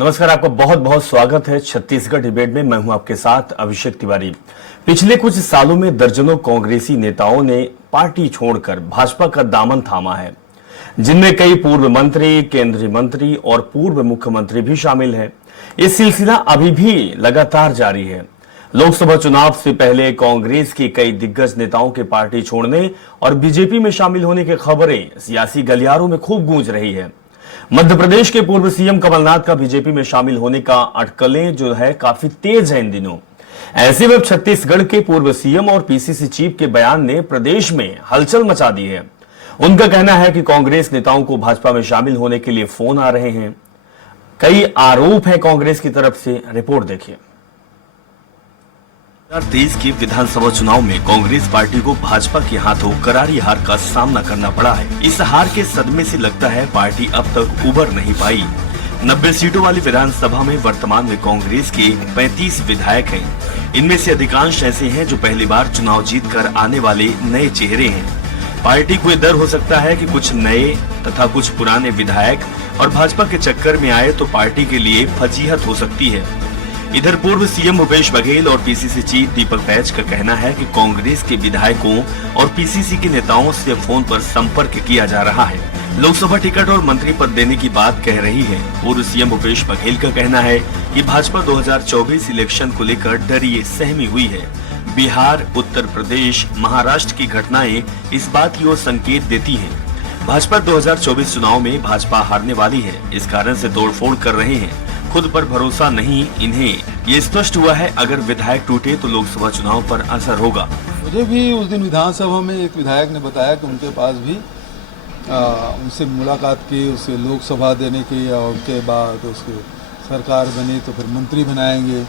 नमस्कार, आपका बहुत बहुत स्वागत है छत्तीसगढ़ डिबेट में। मैं हूं आपके साथ अभिषेक तिवारी। पिछले कुछ सालों में दर्जनों कांग्रेसी नेताओं ने पार्टी छोड़कर भाजपा का दामन थामा है, जिनमें कई पूर्व मंत्री, केंद्रीय मंत्री और पूर्व मुख्यमंत्री भी शामिल हैं। ये सिलसिला अभी भी लगातार जारी है। लोकसभा चुनाव से पहले कांग्रेस के कई दिग्गज नेताओं के पार्टी छोड़ने और बीजेपी में शामिल होने की खबरें सियासी गलियारों में खूब गूंज रही है। मध्य प्रदेश के पूर्व सीएम कमलनाथ का बीजेपी में शामिल होने का अटकलें जो है काफी तेज है इन दिनों। ऐसे में छत्तीसगढ़ के पूर्व सीएम और पीसीसी चीफ के बयान ने प्रदेश में हलचल मचा दी है। उनका कहना है कि कांग्रेस नेताओं को भाजपा में शामिल होने के लिए फोन आ रहे हैं। कई आरोप हैं कांग्रेस की तरफ से। रिपोर्ट देखिए। 2023 के विधानसभा चुनाव में कांग्रेस पार्टी को भाजपा के हाथों करारी हार का सामना करना पड़ा है। इस हार के सदमे से लगता है पार्टी अब तक उबर नहीं पाई। 90 सीटों वाली विधानसभा में वर्तमान में कांग्रेस के 35 विधायक हैं। इनमें से अधिकांश ऐसे हैं जो पहली बार चुनाव जीतकर आने वाले नए चेहरे हैं। पार्टी को डर हो सकता है कि कुछ नए तथा कुछ पुराने विधायक और भाजपा के चक्कर में आए तो पार्टी के लिए फजीहत हो सकती है। इधर पूर्व सीएम भूपेश बघेल और पीसीसी चीफ दीपक बैज का कहना है कि कांग्रेस के विधायकों और पीसीसी के नेताओं से फोन पर संपर्क किया जा रहा है। लोकसभा टिकट और मंत्री पद देने की बात कह रही है। पूर्व सीएम भूपेश बघेल का कहना है कि भाजपा 2024 इलेक्शन को लेकर डरी सहमी हुई है। बिहार, उत्तर प्रदेश, महाराष्ट्र की घटनाएं इस बात की ओर संकेत देती हैं। भाजपा 2024 चुनाव में भाजपा हारने वाली है, इस कारण से तोड़फोड़ कर रहे हैं। खुद पर भरोसा नहीं इन्हें। ये स्पष्ट हुआ है अगर विधायक टूटे तो लोकसभा चुनाव पर असर होगा। मुझे भी उस दिन विधानसभा में एक विधायक ने बताया कि उनके पास भी उनसे मुलाकात की, उसे लोकसभा देने की और उसके बाद उसके सरकार बनी तो फिर मंत्री बनाएंगे।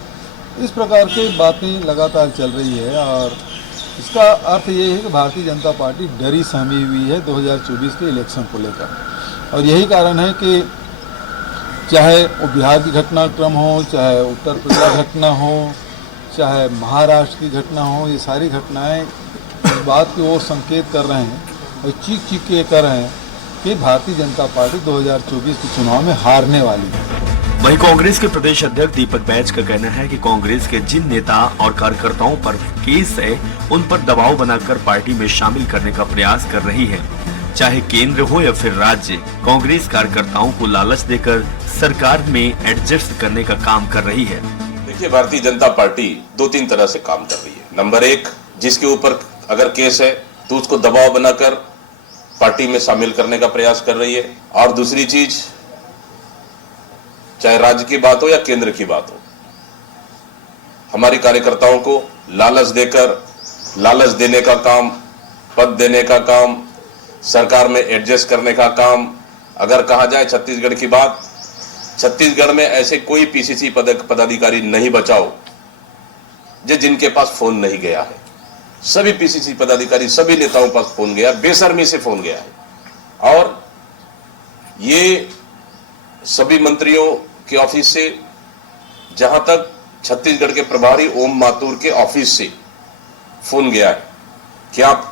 इस प्रकार की बातें लगातार चल रही है और इसका अर्थ ये है कि भारतीय जनता पार्टी डरी सहमी हुई है 2024 के इलेक्शन को लेकर। और यही कारण है कि चाहे वो बिहार की घटनाक्रम हो, चाहे उत्तर प्रदेश घटना हो, चाहे महाराष्ट्र की घटना हो, ये सारी घटनाएं इस बात की ओर संकेत कर रहे हैं और चीख के कर रहे हैं कि भारतीय जनता पार्टी 2024 के चुनाव में हारने वाली है। वहीं कांग्रेस के प्रदेश अध्यक्ष दीपक बैज का कहना है कि कांग्रेस के जिन नेता और कार्यकर्ताओं पर केस है, उन पर दबाव बनाकर पार्टी में शामिल करने का प्रयास कर रही है। चाहे केंद्र हो या फिर राज्य, कांग्रेस कार्यकर्ताओं को लालच देकर सरकार में एडजस्ट करने का काम कर रही है। देखिए, भारतीय जनता पार्टी 2-3 तरह से काम कर रही है। नंबर 1, जिसके ऊपर अगर केस है तो उसको दबाव बनाकर पार्टी में शामिल करने का प्रयास कर रही है। और दूसरी चीज, चाहे राज्य की बात हो या केंद्र की बात हो, हमारे कार्यकर्ताओं को लालच देकर, लालच देने का काम, पद देने का काम, सरकार में एडजस्ट करने का काम। अगर कहा जाए छत्तीसगढ़ की बात, छत्तीसगढ़ में ऐसे कोई पीसीसी पदाधिकारी नहीं बचाओ जिनके पास फोन नहीं गया है। सभी पीसीसी पदाधिकारी, सभी नेताओं के पास फोन गया, बेशर्मी से फोन गया है। और ये सभी मंत्रियों के ऑफिस से, जहां तक छत्तीसगढ़ के प्रभारी ओम माथुर के ऑफिस से फोन गया है कि आप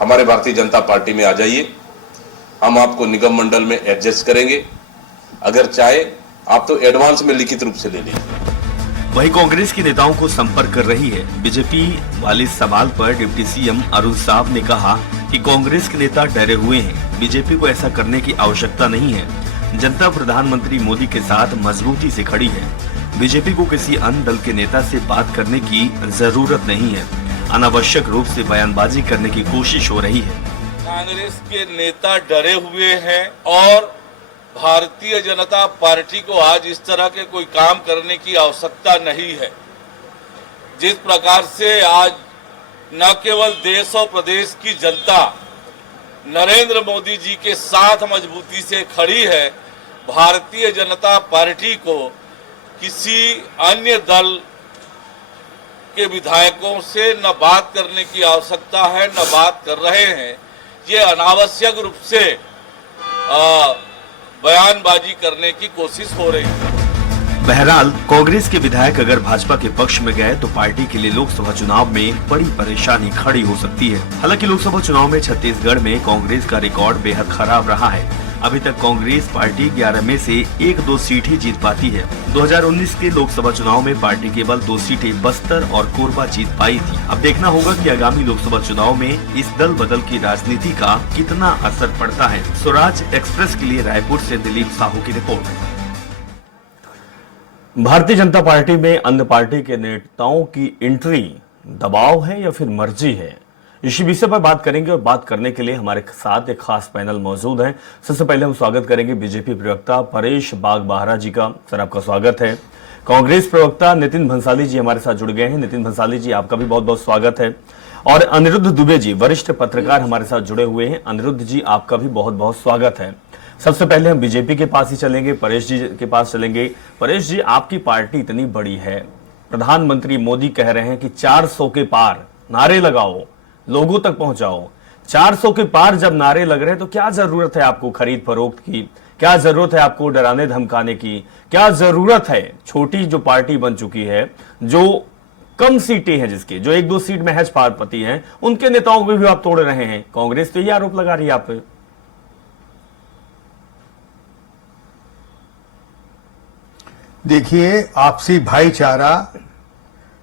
हमारे भारतीय जनता पार्टी में आ जाइए, हम आपको निगम मंडल में एडजस्ट करेंगे, अगर चाहे आप तो एडवांस में लिखित रूप से ले लीजिए। वहीं कांग्रेस के नेताओं को संपर्क कर रही है। बीजेपी वाले सवाल पर डिप्टी सीएम अरुण साव ने कहा कि कांग्रेस के नेता डरे हुए हैं, बीजेपी को ऐसा करने की आवश्यकता नहीं है। जनता प्रधानमंत्री मोदी के साथ मजबूती से खड़ी है। बीजेपी को किसी अन्य दल के नेता से बात करने की जरूरत नहीं है। अनावश्यक रूप से बयानबाजी करने की कोशिश हो रही है। कांग्रेस के नेता डरे हुए हैं और भारतीय जनता पार्टी को आज इस तरह के कोई काम करने की आवश्यकता नहीं है। जिस प्रकार से आज न केवल देश और प्रदेश की जनता नरेंद्र मोदी जी के साथ मजबूती से खड़ी है, भारतीय जनता पार्टी को किसी अन्य दल के विधायकों से न बात करने की आवश्यकता है, न बात कर रहे हैं। ये अनावश्यक रूप से बयानबाजी करने की कोशिश हो रही है। बहरहाल कांग्रेस के विधायक अगर भाजपा के पक्ष में गए तो पार्टी के लिए लोकसभा चुनाव में बड़ी परेशानी खड़ी हो सकती है। हालांकि लोकसभा चुनाव में छत्तीसगढ़ में कांग्रेस का रिकॉर्ड बेहद खराब रहा है। अभी तक कांग्रेस पार्टी 11 में से 1-2 सीट ही जीत पाती है। 2019 के लोकसभा चुनाव में पार्टी केवल 2 सीटें बस्तर और कोरबा जीत पाई थी। अब देखना होगा कि आगामी लोकसभा चुनाव में इस दल बदल की राजनीति का कितना असर पड़ता है। स्वराज एक्सप्रेस के लिए रायपुर से दिलीप साहू की रिपोर्ट। भारतीय जनता पार्टी में अन्य पार्टी के नेताओं की एंट्री दबाव है या फिर मर्जी है, इसी विषय पर बात करेंगे। और बात करने के लिए हमारे साथ एक खास पैनल मौजूद है। सबसे पहले हम स्वागत करेंगे बीजेपी प्रवक्ता परेश बागबाहरा जी का। सर, आपका स्वागत है। कांग्रेस प्रवक्ता नितिन भंसाली जी हमारे साथ जुड़ गए हैं। नितिन भंसाली जी, आपका भी बहुत बहुत स्वागत है। और अनिरुद्ध दुबे जी, वरिष्ठ पत्रकार हमारे साथ जुड़े हुए हैं। अनिरुद्ध जी, आपका भी बहुत बहुत स्वागत है। सबसे पहले हम बीजेपी के पास ही चलेंगे, परेश जी के पास चलेंगे। परेश जी, आपकी पार्टी इतनी बड़ी है, प्रधानमंत्री मोदी कह रहे हैं कि 400 के पार नारे लगाओ, लोगों तक पहुंचाओ। 400 के पार जब नारे लग रहे हैं तो क्या जरूरत है आपको खरीद फरोख्त की? क्या जरूरत है आपको डराने धमकाने की? क्या जरूरत है छोटी जो पार्टी बन चुकी है, जो कम सीटें हैं, जिसके जो 1-2 सीट महज पार पाती हैं, उनके नेताओं को भी आप तोड़ रहे हैं? कांग्रेस तो ये आरोप लगा रही है आप पे। देखिए, आपसी भाईचारा,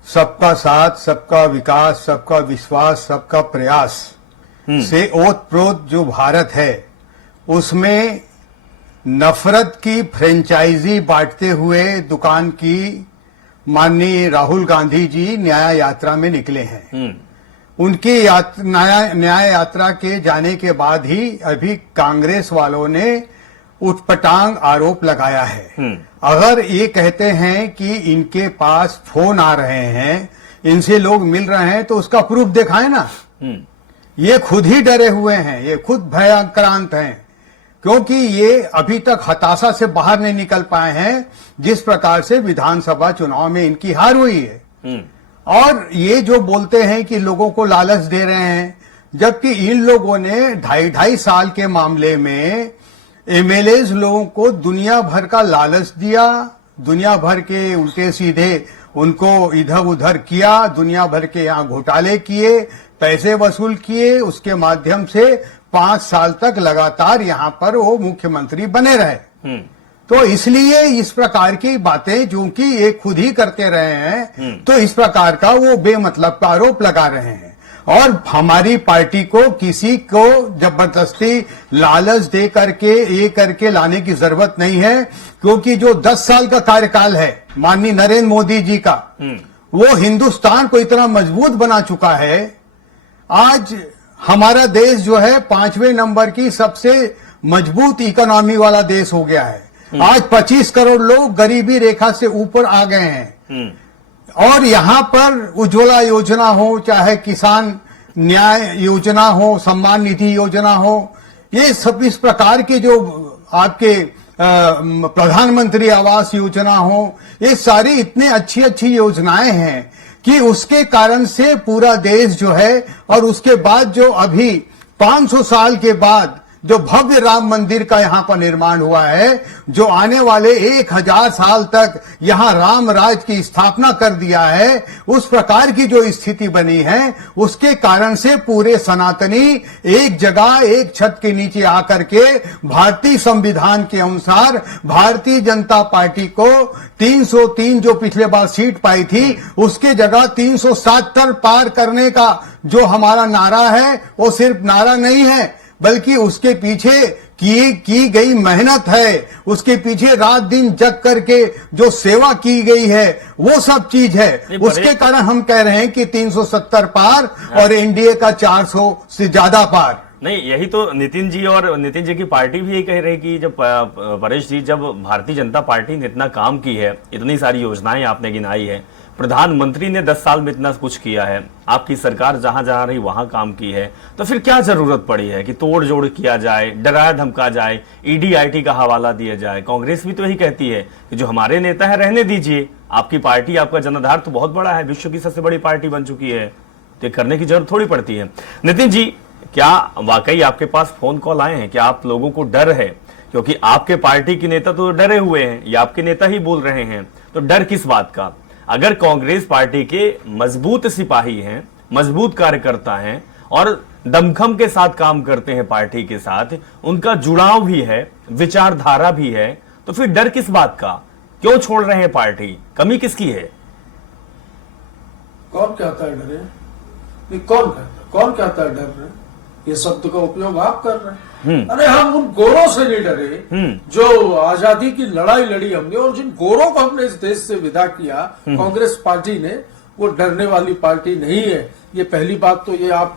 सबका साथ, सबका विकास, सबका विश्वास, सबका प्रयास से ओतप्रोत जो भारत है, उसमें नफरत की फ्रेंचाइजी बांटते हुए दुकान की माननीय राहुल गांधी जी न्याय यात्रा में निकले हैं। उनकी न्याय यात्रा के जाने के बाद ही अभी कांग्रेस वालों ने उटपटांग आरोप लगाया है। अगर ये कहते हैं कि इनके पास फोन आ रहे हैं, इनसे लोग मिल रहे हैं, तो उसका प्रूफ दिखाए ना। ये खुद ही डरे हुए हैं, ये खुद भयाक्रांत हैं, क्योंकि ये अभी तक हताशा से बाहर नहीं निकल पाए हैं, जिस प्रकार से विधानसभा चुनाव में इनकी हार हुई है। और ये जो बोलते हैं कि लोगों को लालच दे रहे हैं, जबकि इन लोगों ने 2.5 साल के मामले में एमएलएज लोगों को दुनिया भर का लालच दिया, दुनिया भर के उल्टे सीधे उनको इधर उधर किया, दुनिया भर के यहाँ घोटाले किए, पैसे वसूल किए, उसके माध्यम से 5 साल तक लगातार यहाँ पर वो मुख्यमंत्री बने रहे। तो इसलिए इस प्रकार की बातें जो कि ये खुद ही करते रहे हैं, तो इस प्रकार का वो बेमतलब का आरोप लगा रहे हैं। और हमारी पार्टी को किसी को जबरदस्ती लालच दे करके ये करके लाने की जरूरत नहीं है, क्योंकि जो 10 साल का कार्यकाल है माननीय नरेंद्र मोदी जी का, वो हिंदुस्तान को इतना मजबूत बना चुका है। आज हमारा देश जो है 5वें नंबर की सबसे मजबूत इकोनॉमी वाला देश हो गया है। आज 25 करोड़ लोग गरीबी रेखा से ऊपर आ गए हैं। और यहाँ पर उज्ज्वला योजना हो, चाहे किसान न्याय योजना हो, सम्मान निधि योजना हो, ये सब इस प्रकार के जो आपके प्रधानमंत्री आवास योजना हो, ये सारी इतनी अच्छी अच्छी योजनाएं हैं कि उसके कारण से पूरा देश जो है, और उसके बाद जो अभी 500 साल के बाद जो भव्य राम मंदिर का यहाँ पर निर्माण हुआ है, जो आने वाले 1000 साल तक यहाँ राम राज की स्थापना कर दिया है, उस प्रकार की जो स्थिति बनी है, उसके कारण से पूरे सनातनी एक जगह एक छत के नीचे आकर के भारतीय संविधान के अनुसार भारतीय जनता पार्टी को 303 जो पिछले बार सीट पाई थी, उसके जगह 370 पार करने का जो हमारा नारा है, वो सिर्फ नारा नहीं है, बल्कि उसके पीछे की गई मेहनत है, उसके पीछे रात दिन जग करके जो सेवा की गई है, वो सब चीज है। उसके कारण हम कह रहे हैं कि 370 पार और एनडीए का 400 से ज्यादा पार। नहीं, यही तो नितिन जी और नितिन जी की पार्टी भी ये कह रही कि जब परेश जी, जब भारतीय जनता पार्टी ने इतना काम की है, इतनी सारी योजनाएं आपने गिनाई है, प्रधानमंत्री ने 10 साल में इतना कुछ किया है, आपकी सरकार जहां जहां रही वहां काम की है, तो फिर क्या जरूरत पड़ी है कि तोड़ जोड़ किया जाए, डराया धमका जाए, ईडी आईटी का हवाला दिया जाए? कांग्रेस भी तो यही कहती है कि जो हमारे नेता है रहने दीजिए, आपकी पार्टी, आपका जनाधार तो बहुत बड़ा है, विश्व की सबसे बड़ी पार्टी बन चुकी है, तो करने की जरूरत थोड़ी पड़ती है। नितिन जी, क्या वाकई आपके पास फोन कॉल आए हैं? क्या आप लोगों को डर है? क्योंकि आपके पार्टी के नेता तो डरे हुए हैं, या आपके नेता ही बोल रहे हैं, तो डर किस बात का? अगर कांग्रेस पार्टी के मजबूत सिपाही हैं, मजबूत कार्यकर्ता हैं और दमखम के साथ काम करते हैं पार्टी के साथ, उनका जुड़ाव भी है, विचारधारा भी है, तो फिर डर किस बात का? क्यों छोड़ रहे हैं पार्टी? कमी किसकी है? कौन कहता है डरे? नहीं, कौन कहता है डर रहे? ये शब्द का उपयोग आप कर रहे हैं। अरे हम उन गोरों से नहीं डरे जो आजादी की लड़ाई लड़ी हमने, और जिन गोरों को हमने इस देश से विदा किया कांग्रेस पार्टी ने, वो डरने वाली पार्टी नहीं है। ये पहली बात तो, ये आप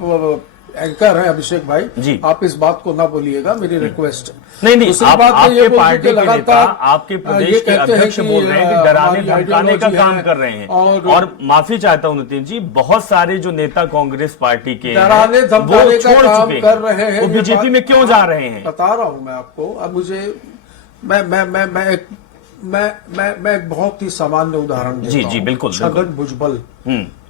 एंकर है अभिषेक भाई जी, आप इस बात को ना बोलिएगा, मेरी रिक्वेस्ट है। नहीं, दूसरी आप, बात आपके ये पार्टी के नेता, आपके ये प्रदेश के कहते हैं अध्यक्ष कि बोल रहे हैं कि डराने हमारी धमकाने का आइडियोलॉजी काम है, कर रहे हैं। और माफी चाहता हूं नितिन जी, बहुत सारे जो नेता कांग्रेस पार्टी के डराने हैं, धमकाने वो का छोड़ काम चुके कर रहे हैं। वो बीजेपी में क्यों जा रहे हैं? बता रहा हूं मैं आपको। अब मुझे मैं एक बहुत ही सामान्य उदाहरण देता जी, हूं। बिल्कुल, छगन भुजबल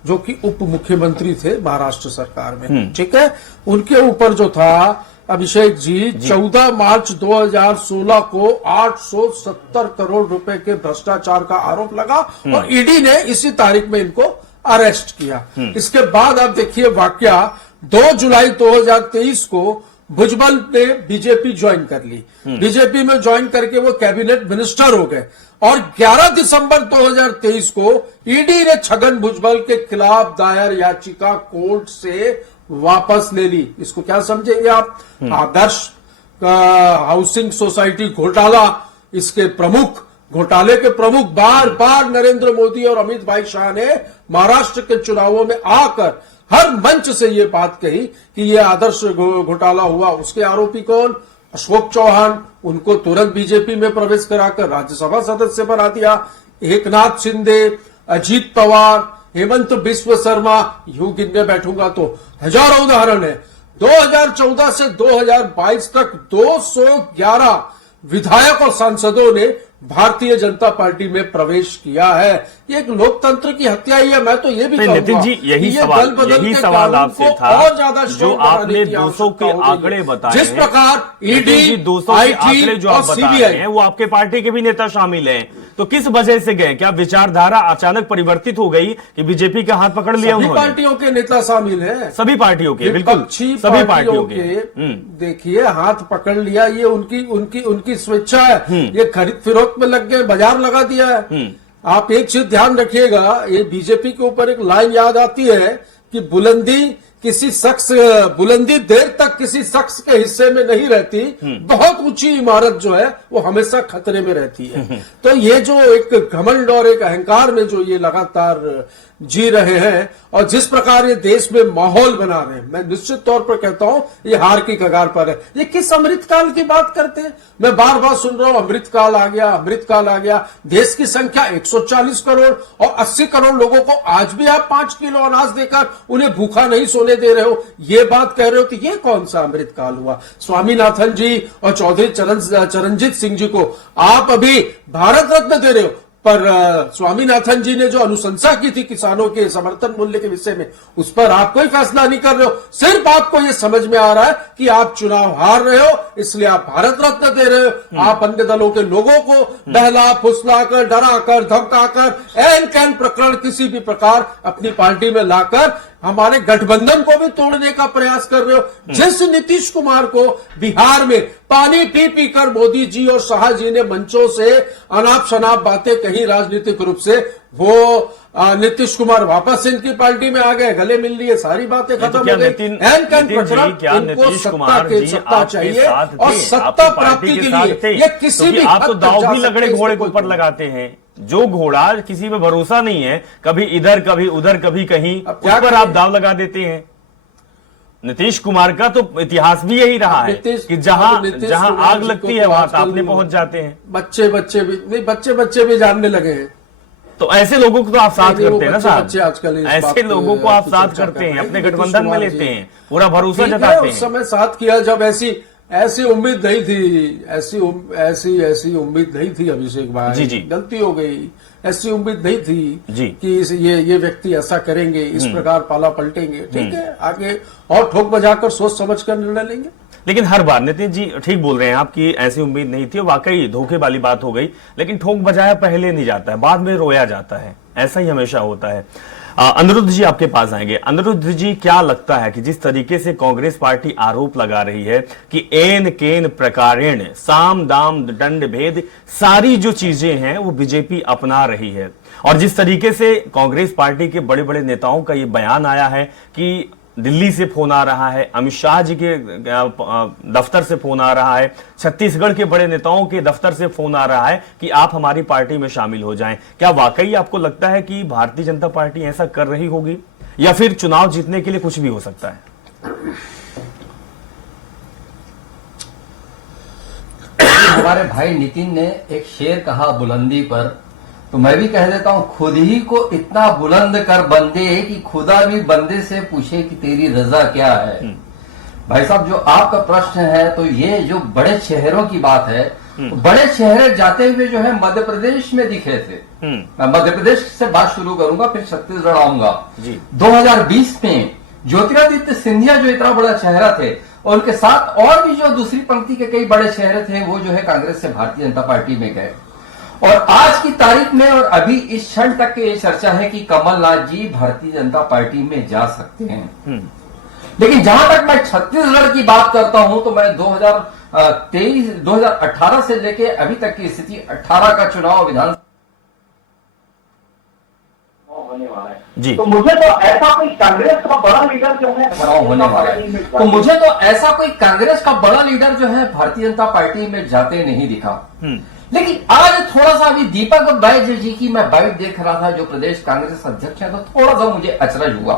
जो कि उप मुख्यमंत्री थे महाराष्ट्र सरकार में, ठीक है, उनके ऊपर जो था अभिषेक जी 14 मार्च 2016 को 870 करोड़ रुपए के भ्रष्टाचार का आरोप लगा और ईडी ने इसी तारीख में इनको अरेस्ट किया। इसके बाद आप देखिए वाकया, 2 जुलाई 2023 को भुजबल ने बीजेपी ज्वाइन कर ली। बीजेपी में ज्वाइन करके वो कैबिनेट मिनिस्टर हो गए और 11 दिसंबर 2023 को ईडी ने छगन भुजबल के खिलाफ दायर याचिका कोर्ट से वापस ले ली। इसको क्या समझेंगे आप? आदर्श हाउसिंग सोसाइटी घोटाला, इसके प्रमुख, घोटाले के प्रमुख बार बार नरेंद्र मोदी और अमित भाई शाह ने महाराष्ट्र के चुनावों में आकर हर मंच से ये बात कही कि ये आदर्श घोटाला हुआ। उसके आरोपी कौन? अशोक चौहान। उनको तुरंत बीजेपी में प्रवेश कराकर राज्यसभा सदस्य बना दिया। एकनाथ शिंदे, अजीत पवार, हेमंत बिस्व शर्मा, यूं गिनने बैठूंगा तो हजारों उदाहरण है। 2014 से 2022 तक 211 विधायक और सांसदों ने भारतीय जनता पार्टी में प्रवेश किया है। ये एक लोकतंत्र की हत्या ही है। मैं तो ये भी कहूंगा नितिन जी, यही सवाल आपसे था, और ज्यादा जो आपने 200 के आंकड़े बताए, जिस प्रकार ईडी, 200 के आंकड़े जो आप बता रहे हैं, वो आपके पार्टी के भी नेता शामिल हैं, तो किस वजह से गए? क्या विचारधारा अचानक परिवर्तित हो गई कि बीजेपी का हाथ पकड़ लिया उन्होंने? सभी पार्टियों के नेता शामिल हैं, सभी पार्टियों के, बिल्कुल सभी पार्टियों के। देखिए, हाथ पकड़ लिया, ये उनकी स्वेच्छा है। ये खरीद फिरोख्त में लग गए, बाजार लगा दिया है। आप एक चीज ध्यान रखिएगा, ये बीजेपी के ऊपर एक लाइन याद आती है कि बुलंदी देर तक किसी शख्स के हिस्से में नहीं रहती, बहुत ऊंची इमारत जो है वो हमेशा खतरे में रहती है। तो ये जो एक घमंड और एक अहंकार में जो ये लगातार जी रहे हैं और जिस प्रकार ये देश में माहौल बना रहे हैं, मैं निश्चित तौर पर कहता हूं ये हार की कगार पर है। ये किस अमृतकाल की बात करते हैं? मैं बार बार सुन रहा हूं अमृतकाल आ गया, अमृतकाल आ गया। देश की संख्या 140 करोड़ और 80 करोड़ लोगों को आज भी आप 5 किलो अनाज देकर उन्हें भूखा नहीं सोने दे रहे हो, ये बात कह रहे हो, तो ये कौन सा अमृतकाल हुआ? स्वामीनाथन जी और चौधरी चरणजीत सिंह जी को आप अभी भारत रत्न दे रहे हो, पर स्वामीनाथन जी ने जो अनुशंसा की थी किसानों के समर्थन मूल्य के विषय में, उस पर आप कोई फैसला नहीं कर रहे हो। सिर्फ आपको ये समझ में आ रहा है कि आप चुनाव हार रहे हो, इसलिए आप भारत रत्न दे रहे हो। आप अन्य दलों के लोगों को बहला फुसलाकर, डराकर, धमकाकर, एन कैन प्रकरण किसी भी प्रकार अपनी पार्टी में लाकर हमारे गठबंधन को भी तोड़ने का प्रयास कर रहे हो। जिस नीतीश कुमार को बिहार में पानी पी पी कर मोदी जी और शाह जी ने मंचों से अनाप शनाप बातें कही राजनीतिक रूप से, वो नीतीश कुमार वापस इनकी पार्टी में आ गए, गले मिल लिए, सारी बातें खत्म हो गई। इनको सत्ता चाहिए और सत्ता प्राप्ति के लिए ये किसी भी आप तो दाव भी लगड़े घोड़े के ऊपर लगाते हैं। जो घोड़ा किसी पे भरोसा नहीं है, कभी इधर कभी उधर कभी कहीं, उस पर आप दाव लगा देते हैं। नीतीश कुमार का तो इतिहास भी यही रहा है कि जहां आग लगती है वहां तापने पहुंच जाते हैं। बच्चे भी जानने लगे हैं। तो ऐसे लोगों को तो आप साथ करते हैं ना साहब, आजकल ऐसे लोगों को आप साथ करते हैं, अपने गठबंधन में लेते हैं, पूरा भरोसा जताते हैं। उस समय साथ किया जब ऐसी उम्मीद नहीं थी, ऐसी उम्मीद नहीं थी अभिषेक भाई, जी। गलती हो गई। ऐसी उम्मीद नहीं थी जी कि ये व्यक्ति ऐसा करेंगे, इस प्रकार पाला पलटेंगे। ठीक है, आगे और ठोक बजाकर सोच समझ कर निर्णय लेंगे। लेकिन हर बार नितिन जी ठीक बोल रहे हैं आप कि ऐसी उम्मीद नहीं थी, वाकई धोखे वाली बात हो गई। लेकिन ठोक बजाया पहले नहीं जाता है, बाद में रोया जाता है, ऐसा ही हमेशा होता है। अनिरुद्ध जी आपके पास आएंगे। अनिरुद्ध जी, क्या लगता है कि जिस तरीके से कांग्रेस पार्टी आरोप लगा रही है कि एन केन प्रकारेण साम दाम दंड भेद सारी जो चीजें हैं वो बीजेपी अपना रही है, और जिस तरीके से कांग्रेस पार्टी के बड़े बड़े नेताओं का ये बयान आया है कि दिल्ली से फोन आ रहा है, अमित शाह जी के दफ्तर से फोन आ रहा है, छत्तीसगढ़ के बड़े नेताओं के दफ्तर से फोन आ रहा है कि आप हमारी पार्टी में शामिल हो जाएं, क्या वाकई आपको लगता है कि भारतीय जनता पार्टी ऐसा कर रही होगी, या फिर चुनाव जीतने के लिए कुछ भी हो सकता है? हमारे भाई नितिन ने एक शेर कहा बुलंदी पर, तो मैं भी कह देता हूं, खुद ही को इतना बुलंद कर बंदे कि खुदा भी बंदे से पूछे कि तेरी रजा क्या है। भाई साहब, जो आपका प्रश्न है, तो ये जो बड़े शहरों की बात है, तो बड़े शहर जाते हुए जो है मध्य प्रदेश में दिखे थे। मैं मध्य प्रदेश से बात शुरू करूंगा, फिर छत्तीसगढ़ आऊंगा। 2020 में ज्योतिरादित्य सिंधिया जो इतना बड़ा चेहरा थे, और उनके साथ और भी जो दूसरी पंक्ति के कई बड़े चेहरे थे, वो जो है कांग्रेस से भारतीय जनता पार्टी में गए। और आज की तारीख में और अभी इस क्षण तक की ये चर्चा है कि कमलनाथ जी भारतीय जनता पार्टी में जा सकते हैं। लेकिन जहां तक मैं छत्तीसगढ़ की बात करता हूं, तो मैं 2018 से लेके अभी तक की स्थिति, 18 का चुनाव विधानसभा होने वाला है जी, तो मुझे तो ऐसा कोई कांग्रेस का बड़ा लीडर जो है होने वाला है, तो मुझे तो ऐसा कोई कांग्रेस का बड़ा लीडर जो है भारतीय जनता पार्टी में जाते नहीं दिखा। लेकिन आज थोड़ा सा अभी दीपक बैज जी की मैं बाइट देख रहा था, जो प्रदेश कांग्रेस अध्यक्ष है, तो थोड़ा सा मुझे अचरज हुआ।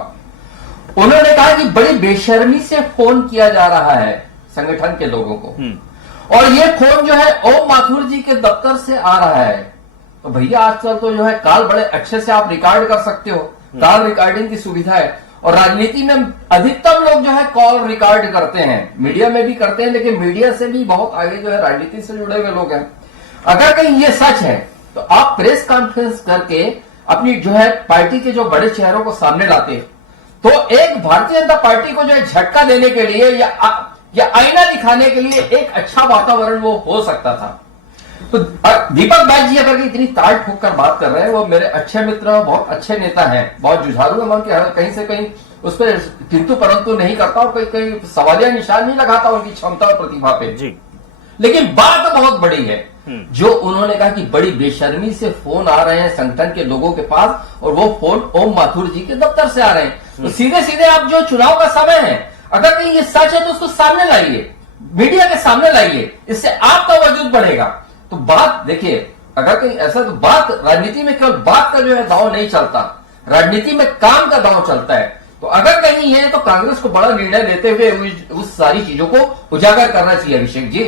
उन्होंने कहा कि बड़ी बेशर्मी से फोन किया जा रहा है संगठन के लोगों को, और ये फोन जो है ओम माथुर जी के दफ्तर से आ रहा है। तो भैया, आजकल तो जो है कॉल बड़े अच्छे से आप रिकॉर्ड कर सकते हो, कॉल रिकॉर्डिंग की सुविधा है, और राजनीति में अधिकतम लोग जो है कॉल रिकॉर्ड करते हैं, मीडिया में भी करते हैं, लेकिन मीडिया से भी बहुत आगे जो है राजनीति से जुड़े हुए लोग हैं। अगर कहीं ये सच है, तो आप प्रेस कॉन्फ्रेंस करके अपनी जो है पार्टी के जो बड़े चेहरों को सामने लाते, तो एक भारतीय जनता पार्टी को जो है झटका देने के लिए या आईना दिखाने के लिए एक अच्छा वातावरण वो हो सकता था। तो दीपक बैज जी अगर इतनी ताड़ ठोक कर बात कर रहे हैं, वो मेरे अच्छे मित्र, बहुत अच्छे नेता हैं, बहुत जुझारू है, मैं उनके कहीं से कहीं उस पर किंतु परंतु नहीं करता, और कहीं सवालिया निशान नहीं लगाता उनकी क्षमता और प्रतिभा पे जी। लेकिन बात बहुत बड़ी है, जो उन्होंने कहा कि बड़ी बेशर्मी से फोन आ रहे हैं संगठन के लोगों के पास, और वो फोन ओम माथुर जी के दफ्तर से आ रहे हैं। तो सीधे सीधे आप जो चुनाव का समय है, अगर कहीं ये सच है तो उसको सामने लाइए, मीडिया के सामने लाइए, इससे आपका वजूद बढ़ेगा। तो बात देखिए, अगर कहीं ऐसा, तो बात राजनीति में केवल बात का जो है दांव नहीं चलता, राजनीति में काम का दांव चलता है। तो अगर कहीं है तो कांग्रेस को बड़ा निर्णय लेते हुए उस सारी चीजों को उजागर करना चाहिए, अभिषेक जी।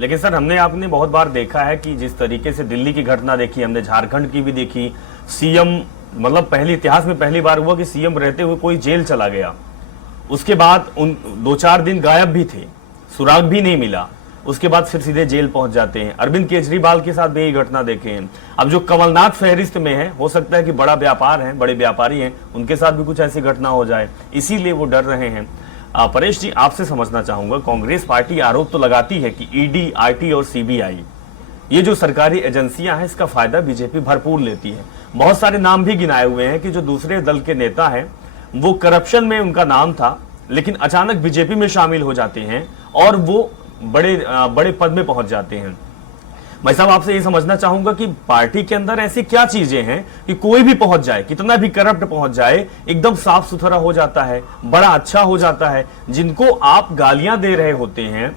लेकिन सर, आपने बहुत बार देखा है कि जिस तरीके से दिल्ली की घटना देखी, हमने झारखंड की भी देखी, सीएम, मतलब इतिहास में पहली बार हुआ कि सीएम रहते हुए कोई जेल चला गया, उसके बाद उन 2-4 दिन गायब भी थे, सुराग भी नहीं मिला, उसके बाद फिर सीधे जेल पहुंच जाते हैं। अरविंद केजरीवाल के साथ भी यही घटना देखे हैं। अब जो कमलनाथ फहरिस्त में है, हो सकता है कि बड़ा व्यापार है, बड़े व्यापारी हैं, उनके साथ भी कुछ ऐसी घटना हो जाए, इसीलिए वो डर रहे हैं। परेश जी, आपसे समझना चाहूंगा, कांग्रेस पार्टी आरोप तो लगाती है कि ईडी, आईटी और सीबीआई, ये जो सरकारी एजेंसियां हैं, इसका फायदा बीजेपी भरपूर लेती है। बहुत सारे नाम भी गिनाए हुए हैं कि जो दूसरे दल के नेता हैं, वो करप्शन में उनका नाम था, लेकिन अचानक बीजेपी में शामिल हो जाते हैं और वो बड़े पद में पहुंच जाते हैं। मैं साहब, आपसे ये समझना चाहूंगा कि पार्टी के अंदर ऐसी क्या चीजें हैं कि कोई भी पहुंच जाए, कितना भी करप्ट पहुंच जाए, एकदम साफ सुथरा हो जाता है, बड़ा अच्छा हो जाता है। जिनको आप गालियां दे रहे होते हैं,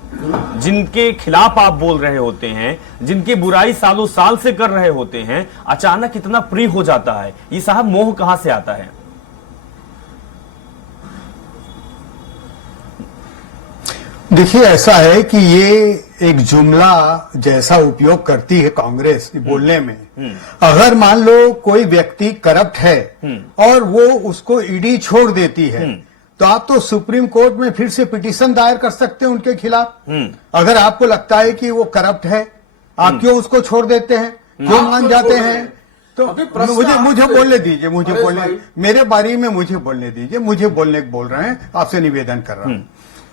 जिनके खिलाफ आप बोल रहे होते हैं, जिनकी बुराई सालों साल से कर रहे होते हैं, अचानक इतना प्रिय हो जाता है। ये साहब मोह कहां से आता है? देखिए, ऐसा है कि ये एक जुमला जैसा उपयोग करती है कांग्रेस बोलने में। अगर मान लो कोई व्यक्ति करप्ट है और वो उसको ईडी छोड़ देती है, तो आप तो सुप्रीम कोर्ट में फिर से पिटीशन दायर कर सकते हैं उनके खिलाफ। अगर आपको लगता है कि वो करप्ट है, आप क्यों उसको छोड़ देते हैं, क्यों मान जाते हैं? तो मुझे बोलने दीजिए, मुझे बोलने, मेरे बारे में मुझे बोलने दीजिए, मुझे बोल रहे हैं, आपसे निवेदन कर रहा हूं।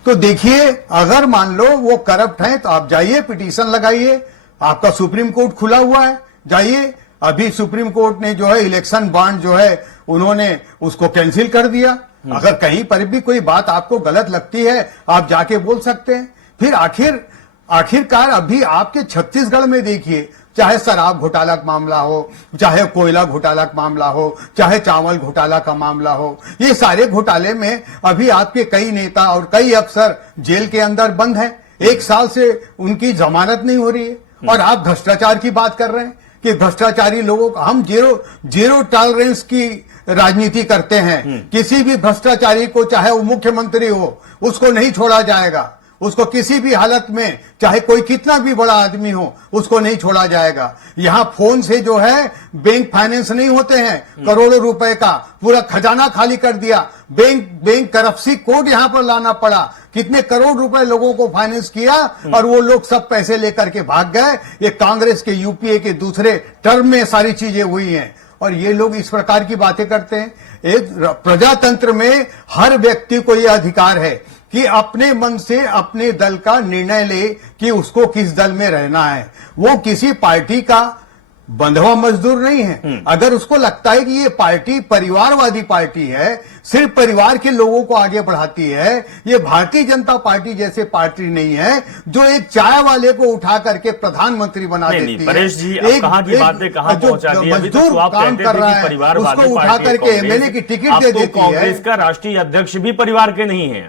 तो देखिए, अगर मान लो वो करप्ट है, तो आप जाइए, पिटीशन लगाइए, आपका सुप्रीम कोर्ट खुला हुआ है, जाइए। अभी सुप्रीम कोर्ट ने जो है इलेक्शन बॉन्ड जो है उन्होंने उसको कैंसिल कर दिया। अगर कहीं पर भी कोई बात आपको गलत लगती है आप जाके बोल सकते हैं। फिर आखिरकार अभी आपके छत्तीसगढ़ में देखिए, चाहे शराब घोटाला का मामला हो, चाहे कोयला घोटाला का मामला हो, चाहे चावल घोटाला का मामला हो, ये सारे घोटाले में अभी आपके कई नेता और कई अफसर जेल के अंदर बंद हैं। 1 साल से उनकी जमानत नहीं हो रही है और आप भ्रष्टाचार की बात कर रहे हैं कि भ्रष्टाचारी लोगों का हम जीरो टॉलरेंस की राजनीति करते हैं। किसी भी भ्रष्टाचारी को, चाहे वो मुख्यमंत्री हो, उसको नहीं छोड़ा जाएगा। उसको किसी भी हालत में, चाहे कोई कितना भी बड़ा आदमी हो, उसको नहीं छोड़ा जाएगा। यहां फोन से जो है बैंक फाइनेंस नहीं होते हैं, करोड़ों रुपए का पूरा खजाना खाली कर दिया। बैंक करप्सी कोड यहां पर लाना पड़ा, कितने करोड़ रुपए लोगों को फाइनेंस किया और वो लोग सब पैसे लेकर के भाग गए। ये कांग्रेस के यूपीए के दूसरे टर्म में सारी चीजें हुई हैं और ये लोग इस प्रकार की बातें करते हैं। एक प्रजातंत्र में हर व्यक्ति को यह अधिकार है कि अपने मन से अपने दल का निर्णय ले कि उसको किस दल में रहना है। वो किसी पार्टी का बंधुआ मजदूर नहीं है। अगर उसको लगता है कि ये पार्टी परिवारवादी पार्टी है, सिर्फ परिवार के लोगों को आगे बढ़ाती है, ये भारतीय जनता पार्टी जैसे पार्टी नहीं है जो एक चाय वाले को उठा करके प्रधानमंत्री बना देती है। परेश जी, आप कहां की बातें कहां पहुंचा दी? अभी तक तो आप कहते थे कि परिवारवादी उसको उठा करके एमएलए की टिकट दे देती है। कांग्रेस का राष्ट्रीय अध्यक्ष भी परिवार के नहीं है।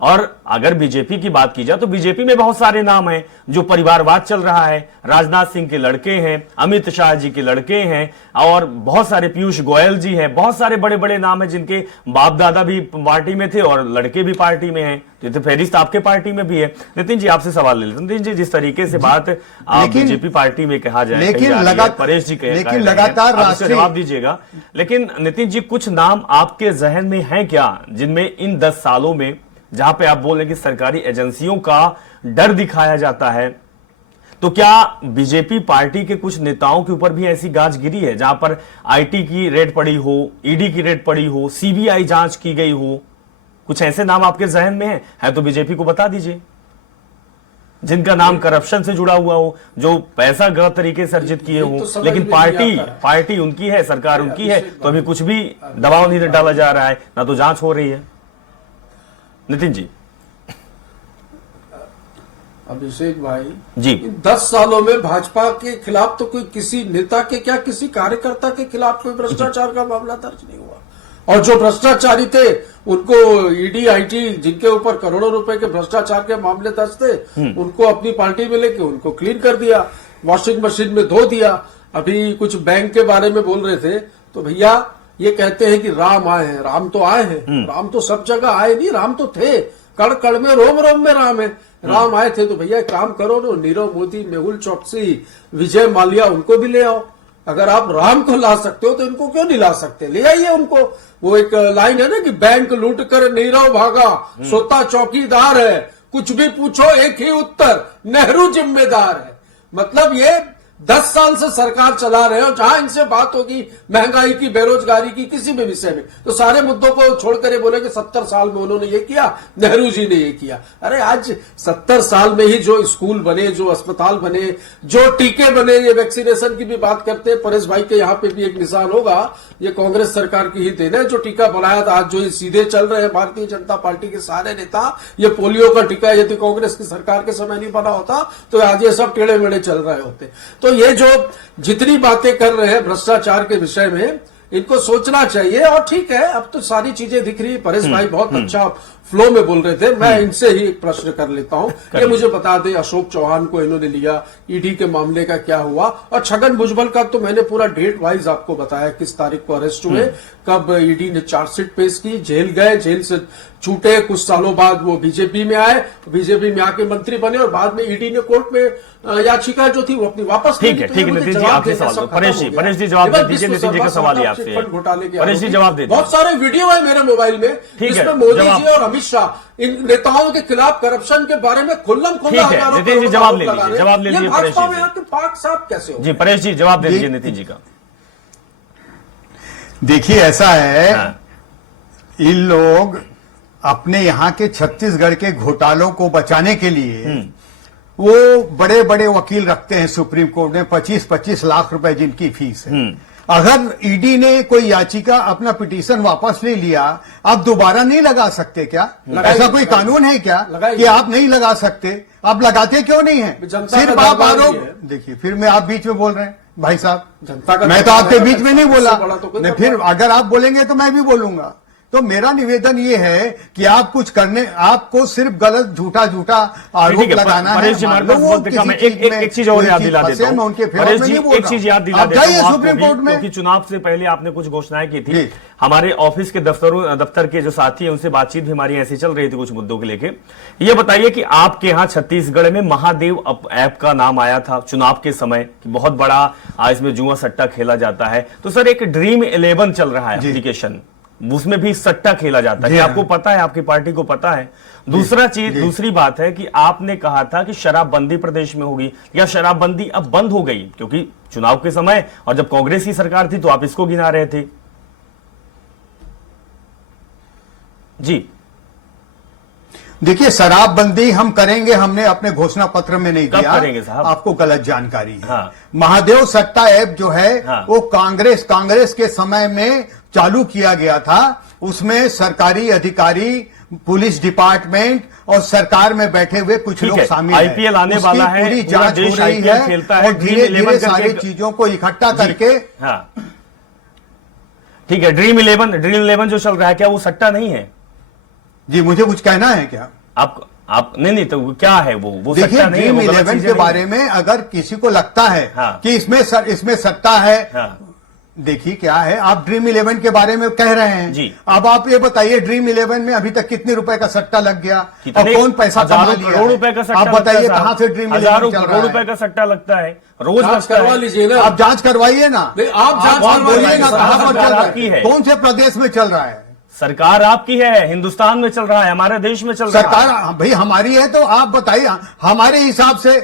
और अगर बीजेपी की बात की जाए तो बीजेपी में बहुत सारे नाम हैं जो परिवारवाद चल रहा है। राजनाथ सिंह के लड़के हैं, अमित शाह जी के लड़के हैं और बहुत सारे, पीयूष गोयल जी हैं, बहुत सारे बड़े बड़े नाम हैं जिनके बाप दादा भी पार्टी में थे और लड़के भी पार्टी में हैं। तो फहरिस्त आपके पार्टी में भी है। नितिन जी, आपसे सवाल ले लेते हैं। नितिन जी, जिस तरीके से बात आप बीजेपी पार्टी में कहा जाए, परेश जी लेकिन लगातार राष्ट्रीय जवाब दीजिएगा। लेकिन नितिन जी, कुछ नाम आपके जहन में है क्या जिनमें इन 10 सालों में, जहां पे आप बोल रहे हैं कि सरकारी एजेंसियों का डर दिखाया जाता है, तो क्या बीजेपी पार्टी के कुछ नेताओं के ऊपर भी ऐसी गाज गिरी है जहां पर आईटी की रेड पड़ी हो, ईडी की रेड पड़ी हो, सीबीआई जांच की गई हो? कुछ ऐसे नाम आपके जहन में है तो बीजेपी को बता दीजिए, जिनका नाम करप्शन से जुड़ा हुआ हो, जो पैसा गलत तरीके से अर्जित किए हो, लेकिन पार्टी उनकी है, सरकार उनकी है, तो अभी कुछ भी दबाव नहीं डाला जा रहा है, ना तो जांच हो रही है। नितिन जी। अभिषेक भाई जी, इन 10 सालों में भाजपा के खिलाफ तो कोई किसी नेता के क्या किसी कार्यकर्ता के खिलाफ कोई भ्रष्टाचार का मामला दर्ज नहीं हुआ। और जो भ्रष्टाचारी थे उनको ईडी आईटी, जिनके ऊपर करोड़ों रुपए के भ्रष्टाचार के मामले दर्ज थे, उनको अपनी पार्टी में लेके उनको क्लीन कर दिया, वॉशिंग मशीन में धो दिया। अभी कुछ बैंक के बारे में बोल रहे थे तो भैया ये कहते हैं कि राम आए हैं, राम तो आए हैं, राम तो सब जगह आए नहीं, राम तो थे, कड़ कड़ में रोम रोम में राम है। राम आए थे तो भैया काम करो ना, नीरव मोदी, मेहुल चौकसी, विजय माल्या, उनको भी ले आओ। अगर आप राम को ला सकते हो तो इनको क्यों नहीं ला सकते? ले आइए उनको। वो एक लाइन है ना कि बैंक लूट कर नीरव भागा, सोता चौकीदार है, कुछ भी पूछो एक ही उत्तर, नेहरू जिम्मेदार है। मतलब ये 10 साल से सरकार चला रहे हो, जहां इनसे बात होगी महंगाई की, बेरोजगारी की, किसी भी विषय में, तो सारे मुद्दों को छोड़कर ये बोले कि 70 साल में उन्होंने ये किया, नेहरू जी ने ये किया। अरे आज 70 साल में ही जो स्कूल बने, जो अस्पताल बने, जो टीके बने, ये वैक्सीनेशन की भी बात करते हैं, परेश भाई के यहाँ पे भी एक निशान होगा, ये कांग्रेस सरकार की ही देन है जो टीका बनाया था। आज जो ये सीधे चल रहे हैं भारतीय जनता पार्टी के सारे नेता, ये पोलियो का टीका यदि कांग्रेस की सरकार के समय नहीं बना होता तो आज ये सब टेढ़े मेढ़े चल रहे होते। तो ये जो जितनी बातें कर रहे हैं भ्रष्टाचार के विषय में, इनको सोचना चाहिए। और ठीक है, अब तो सारी चीजें दिख रही है। परेश भाई बहुत अच्छा फ्लो में बोल रहे थे, मैं इनसे ही एक प्रश्न कर लेता हूं। ये मुझे बता दें, अशोक चौहान को इन्होंने लिया, ईडी के मामले का क्या हुआ, और छगन भुजबल का तो मैंने पूरा डेट वाइज आपको बताया, किस तारीख को अरेस्ट हुए, कब ईडी ने चार्जशीट पेश की, जेल गए, जेल से छूटे, कुछ सालों बाद वो बीजेपी में आए, बीजेपी में आके मंत्री बने और बाद में ईडी ने कोर्ट में याचिका जो थी वो अपनी वापस ठीक है। ठीक है नितिन जी, आपसे सवाल परेश जी जवाब दे दीजिए। नितिन जी का सवाल ही आपसे, घोटाले के परेश जी जवाब दे। बहुत सारे वीडियो है मेरे मोबाइल में जिसमें मोदी जी और अमित शाह इन नेताओं के खिलाफ करप्शन के बारे में खुल्लम खुल्ला नितिन जी जवाब ले लीजिए, जवाब ले लीजिए परेश जी। आपके पाक साहब कैसे हो? जी परेश जी जवाब दे दीजिए नितिन जी का। देखिए ऐसा है, इन लोग अपने यहाँ के छत्तीसगढ़ के घोटालों को बचाने के लिए वो बड़े बड़े वकील रखते हैं सुप्रीम कोर्ट में, 25-25 लाख रुपए जिनकी फीस है। अगर ईडी ने कोई याचिका अपना पिटीशन वापस ले लिया, आप दोबारा नहीं लगा सकते क्या? ऐसा कोई कानून है क्या कि आप नहीं लगा सकते? आप लगाते क्यों नहीं है? सिर्फ आप आरोप, देखिए फिर मैं आप बीच में बोल रहे हैं भाई साहब, मैं तो आपके बीच में नहीं बोला, नहीं फिर अगर आप बोलेंगे तो मैं भी बोलूंगा। तो मेरा निवेदन ये है कि आप कुछ करने, आपको सिर्फ गलत झूठा आरोप लगाना है। एक चीज और याद दिला देता हूं, एक चीज याद दिला देता हूं सुप्रीम कोर्ट में, क्योंकि चुनाव से पहले आपने कुछ घोषणाएं की थी। हमारे ऑफिस के दफ्तर के जो साथी हैं उनसे बातचीत भी हमारी ऐसी चल रही थी कुछ मुद्दों को लेके। ये बताइए कि आपके यहाँ छत्तीसगढ़ में महादेव ऐप का नाम आया था चुनाव के समय कि बहुत बड़ा इसमें जुआ सट्टा खेला जाता है। तो सर एक ड्रीम 11 चल रहा है एप्लीकेशन, उसमें भी सट्टा खेला जाता है, आपको पता है, आपकी पार्टी को पता है। दूसरी बात है कि आपने कहा था कि शराबबंदी प्रदेश में होगी, या शराबबंदी अब बंद हो गई क्योंकि चुनाव के समय और जब कांग्रेस की सरकार थी तो आप इसको गिना रहे थे। जी देखिए, शराबबंदी हम करेंगे, हमने अपने घोषणा पत्र में नहीं दिया। करेंगे साहब? आपको गलत जानकारी है। हाँ। महादेव सट्टा ऐप जो है वो कांग्रेस के समय में चालू किया गया था। उसमें सरकारी अधिकारी, पुलिस डिपार्टमेंट और सरकार में बैठे हुए कुछ लोग शामिल हैं। आईपीएल आने वाला है, पूरी जांच हो रही है और धीरे धीरे सारी चीजों को इकट्ठा करके। हाँ ठीक है, ड्रीम 11 जो चल रहा है क्या वो सट्टा नहीं है? जी मुझे कुछ कहना है क्या? आप नहीं तो क्या है वो देखिए, सट्टा नहीं है, ड्रीम वो गलत 11 चीजें के नहीं बारे में अगर किसी को लगता है कि इसमें सट्टा है, देखिए क्या है, आप ड्रीम 11 के बारे में कह रहे हैं जी। अब आप ये बताइए ड्रीम 11 में अभी तक कितने रुपए का सट्टा लग गया और कौन पैसा कमा लिया? करोड़ रुपए का सट्टा, आप बताइए कहां से ड्रीम 11 हजारों चल रहा करोड़ है? रुपए का सट्टा लगता है, रोज लगता करवा है। लीजिए ना, आप जांच करवाइए ना, आप जांच बोलिए ना कहां पर चल रहा आपकी है, है, कौन से प्रदेश में चल रहा है? सरकार आपकी है, हिंदुस्तान में चल रहा है, हमारे देश में चल रहा है। सरकार भाई हमारी है तो आप बताइए हमारे हिसाब से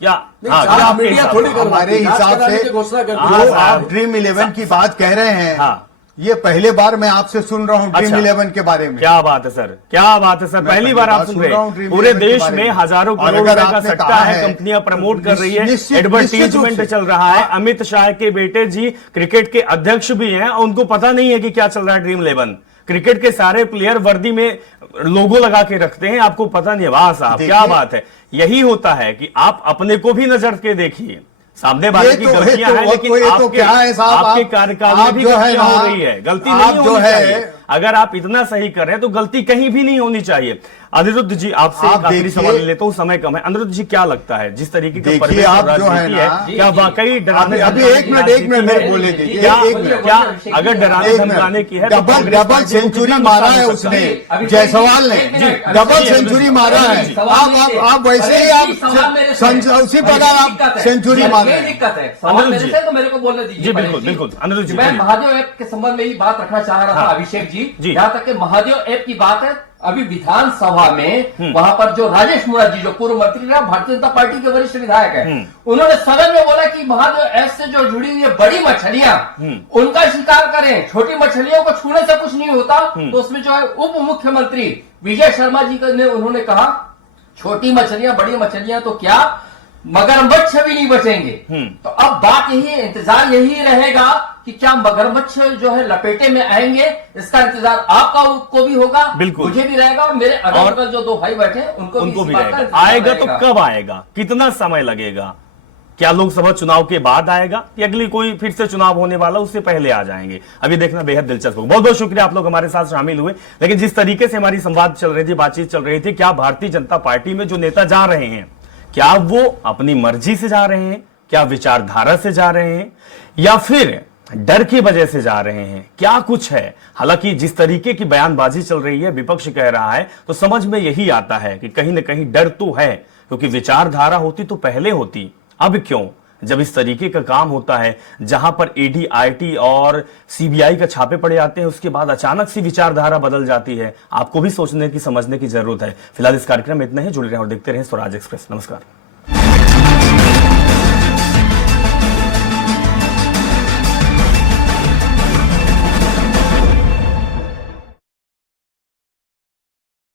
क्या? मीडिया थोड़ी हमारे हिसाब से घोषणा कर जो आप ड्रीम 11 की बात कह रहे हैं, ये पहले बार मैं आपसे सुन रहा हूं ड्रीम 11 के बारे में। क्या बात है सर, क्या बात है सर, पहली बार आप सुन रहे हैं। पूरे देश में हजारों करोड़ रुपए का सट्टा है, कंपनियां प्रमोट कर रही है, एडवर्टीजमेंट चल रहा है। अमित शाह के बेटे जी क्रिकेट के अध्यक्ष भी हैं, उनको पता नहीं है कि क्या चल रहा है ड्रीम 11। क्रिकेट के सारे प्लेयर वर्दी में लोगो लगा के रखते हैं, आपको पता नहीं है। वाह साहब क्या बात है, यही होता है कि आप अपने को भी नजर के देखिए, सामने वाले की गलतियां हैं, लेकिन आपके कार्यकाल में भी गलतियां हो रही है, गलती नहीं होनी चाहिए। अगर आप इतना सही कर रहे हैं तो गलती कहीं भी नहीं होनी चाहिए। अनिरुद्ध जी आपसे एक आखिरी सवाल लेता हूं, समय कम है। अनिरुद्ध जी क्या लगता है जिस तरीके का परिवेश और राजनीति है, क्या वाकई डराने? अभी एक मिनट मेरे बोले दीजिए, क्या अगर डराने धमकाने की है? डबल सेंचुरी मारा है उसने, जायसवाल ने डबल सेंचुरी मारा है। आप वैसे ही आप उसी प्रकार आप सेंचुरी मारे हैं। दिक्कत है सवाल मेरे से, तो मेरे को बोलने दीजिए। जी बिल्कुल बिल्कुल अनिरुद्ध जी, मैं महादेव ऐप के संबंध में ही बात रखना चाह रहा था अभिषेक जी। जहां तक कि महादेव ऐप की बात है, अभी विधानसभा में वहां पर जो राजेश मुराद जी जो पूर्व मंत्री रहा, भारतीय जनता पार्टी के वरिष्ठ विधायक है, उन्होंने सदन में बोला कि महादेव ऐप से जो जुड़ी हुई बड़ी मछलियां उनका शिकार करें, छोटी मछलियों को छूने से कुछ नहीं होता। तो उसमें जो है उप मुख्यमंत्री विजय शर्मा जी ने उन्होंने कहा छोटी मछलियां बड़ी मछलियां तो क्या, मगरमच्छ भी नहीं बचेंगे। तो अब बात यही, इंतजार यही रहेगा कि क्या मगरमच्छ जो है लपेटे में आएंगे, इसका इंतजार आपका को भी होगा, बिल्कुल मुझे भी रहेगा, और मेरे अगल जो दो भाई बैठे उनको भी रहेगा। आएगा तो कब आएगा, कितना समय लगेगा? क्या लोकसभा चुनाव के बाद आएगा या अगली कोई फिर से चुनाव होने वाला उससे पहले आ जाएंगे? अभी देखना बेहद दिलचस्प होगा। बहुत बहुत शुक्रिया आप लोग हमारे साथ शामिल हुए। लेकिन जिस तरीके से हमारी संवाद चल रही थी, बातचीत चल रही थी, क्या भारतीय जनता पार्टी में जो नेता जा रहे हैं, क्या वो अपनी मर्जी से जा रहे हैं, क्या विचारधारा से जा रहे हैं, या फिर डर की वजह से जा रहे हैं? क्या कुछ है? हालांकि जिस तरीके की बयानबाजी चल रही है, विपक्ष कह रहा है, तो समझ में यही आता है कि कहीं ना कहीं डर तो है, क्योंकि विचारधारा होती तो पहले होती, अब क्यों? जब इस तरीके का काम होता है जहां पर ईडी, आईटी और सीबीआई का छापे पड़े जाते हैं, उसके बाद अचानक सी विचारधारा बदल जाती है। आपको भी सोचने की, समझने की जरूरत है। फिलहाल इस कार्यक्रम में इतना ही। जुड़े रहें और देखते रहें स्वराज एक्सप्रेस। नमस्कार।